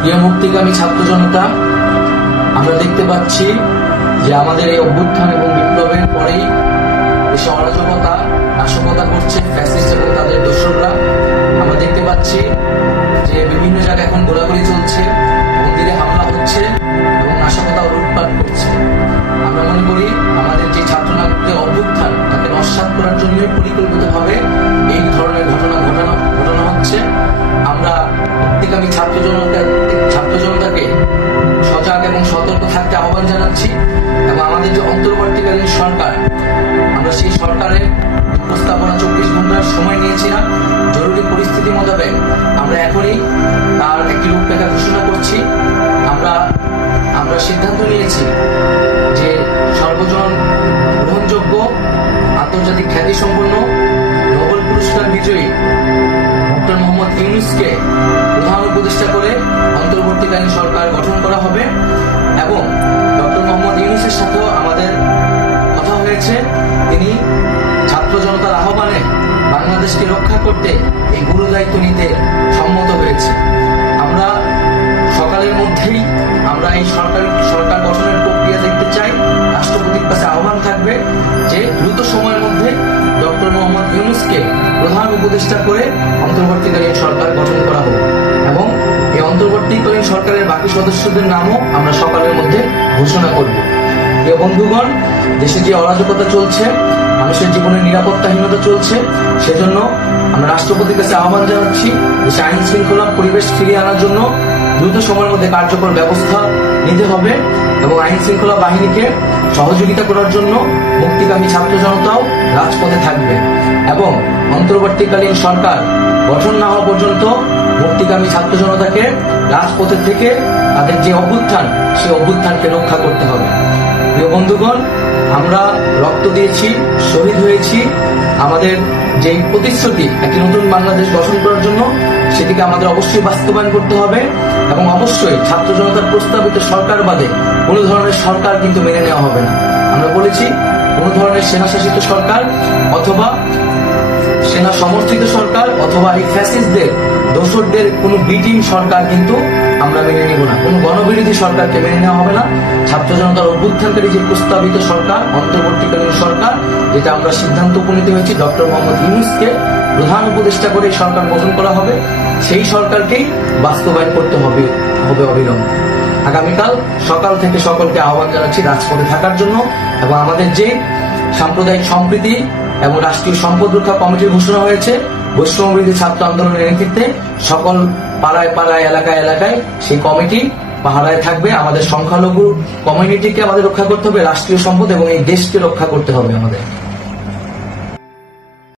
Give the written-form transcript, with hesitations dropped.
প্রিয় মুক্তিকামী ছাত্র জনতা, আমরা দেখতে পাচ্ছি যে আমাদের এই অভ্যুত্থান এবং বিপ্লবের পরেই দেশে অরাজকতা, নাশকতা করছে ফ্যাসিস্ট এবং তাদের দোসররা। আমরা দেখতে পাচ্ছি যে বিভিন্ন জায়গায় এখন গোলাগুলি চলছে, মন্দিরে হামলা হচ্ছে এবং নাশকতা লুটপাট করছে। আমরা মনে করি আমাদের যে ছাত্রনাগরিকদের অভ্যুত্থান তাকে নস্যাৎ করার জন্য পরিকল্পিতভাবে এই ধরনের ঘটনা হচ্ছে। আমরা মুক্তিকামী ছাত্র জনতাকে সজাগ এবং সতর্ক থাকতে আহ্বান জানাচ্ছি এবং আমাদের যে অন্তর্বর্তীকালীন সরকার, আমরা সেই সরকারের উপস্থাপনা 24 ঘন্টার সময় নিয়েছিলাম। জরুরি পরিস্থিতি মোতাবেক আমরা এখনই তার একটি রূপরেখা ঘোষণা করছি। আমরা সিদ্ধান্ত নিয়েছি যে সর্বজন গ্রহণযোগ্য, আন্তর্জাতিক খ্যাতিসম্পন্ন, নোবেল পুরস্কার বিজয়ী ডক্টর মোহাম্মদ ইউনূসকে প্রধান উপদেষ্টা করে অন্তর্বর্তীকালীন সরকার গঠন করা হবে এবং ডক্টর মোহাম্মদ ইউনূসের সাথেও আমাদের কথা হয়েছে। তিনি ছাত্র জনতার আহ্বানে বাংলাদেশকে রক্ষা করতে এই গুরু দায়িত্ব নিতে সম্মত হয়েছে। আমরা সকালের মধ্যেই আমরা এই সরকার গঠনের প্রক্রিয়া দেখতে চাই। রাষ্ট্রপতির কাছে আহ্বান থাকবে যে দ্রুত সময়ের মধ্যে ডক্টর মোহাম্মদ ইউনূসকে প্রধান উপদেষ্টা করে অন্তর্বর্তীকালীন সরকার গঠন করা হোক এবং এই অন্তর্বর্তীকালীন সরকারের বাকি সদস্যদের নামও আমরা সকালের মধ্যে ঘোষণা করব। প্রিয় বন্ধুগণ, দেশে যে অরাজকতা চলছে, মানুষের জীবনের নিরাপত্তাহীনতা চলছে, সেজন্য আমরা রাষ্ট্রপতির কাছে আহ্বান জানাচ্ছি দেশে আইন শৃঙ্খলা পরিবেশ ফিরিয়ে আনার জন্য দ্রুত সময়ের মধ্যে কার্যকর ব্যবস্থা নিতে হবে এবং আইন শৃঙ্খলা বাহিনীকে সহযোগিতা করার জন্য মুক্তিকামী ছাত্র জনতাও রাজপথে থাকবে এবং অন্তর্বর্তীকালীন সরকার গঠন না হওয়া পর্যন্ত মুক্তিকামী ছাত্র জনতাকে রাজপথে থেকে তাদের যে অভ্যুত্থান, সেই অভ্যুত্থানকে রক্ষা করতে হবে। প্রিয় বন্ধুগণ, আমরা রক্ত দিয়েছি, শহীদ হয়েছি। আমাদের যে প্রতিশ্রুতি একটি নতুন বাংলাদেশ গঠন করার জন্য, সেটিকে আমাদের অবশ্যই বাস্তবায়ন করতে হবে এবং অবশ্যই ছাত্র জনতার প্রস্তাবিত সরকার বাদে কোনো ধরনের সরকার কিন্তু মেনে নেওয়া হবে না। আমরা বলেছি কোনো ধরনের সেনাশাসিত সরকার অথবা সেনা সমর্থিত সরকার অথবা এই ফ্যাসিস্টদের দোসরদের কোনো বিটিম সরকার কিন্তু আমরা মেনে নিব না। কোনো গণবিরোধী সরকারকে মেনে নেওয়া হবে না। ছাত্র জনতার অভ্যুত্থানকারী যে প্রস্তাবিত সরকার, অন্তর্বর্তীকালীন সরকার, যেটা আমরা সিদ্ধান্ত উপনীত হয়েছি ডক্টর মোহাম্মদ ইউনূসকে প্রধান উপদেষ্টা করে সরকার গঠন করা হবে, সেই সরকারকেই বাস্তবায়ন করতে হবে অবিলম্বে। আগামীকাল সকাল থেকে সকলকে আহ্বান জানাচ্ছি রাজপথে থাকার জন্য এবং আমাদের যে সাম্প্রদায়িক সম্প্রীতি এবং রাষ্ট্রীয় সম্পদ রক্ষা কমিটির ঘোষণা হয়েছে বৈষম্যবিরোধী ছাত্র আন্দোলনের নেতৃত্বে, সকল পাড়ায় পাড়ায়, এলাকায় এলাকায় সেই কমিটি পাহারায় থাকবে। আমাদের সংখ্যালঘু কমিউনিটিকে আমাদের রক্ষা করতে হবে, রাষ্ট্রীয় সম্পদ এবং এই দেশকে রক্ষা করতে হবে আমাদের।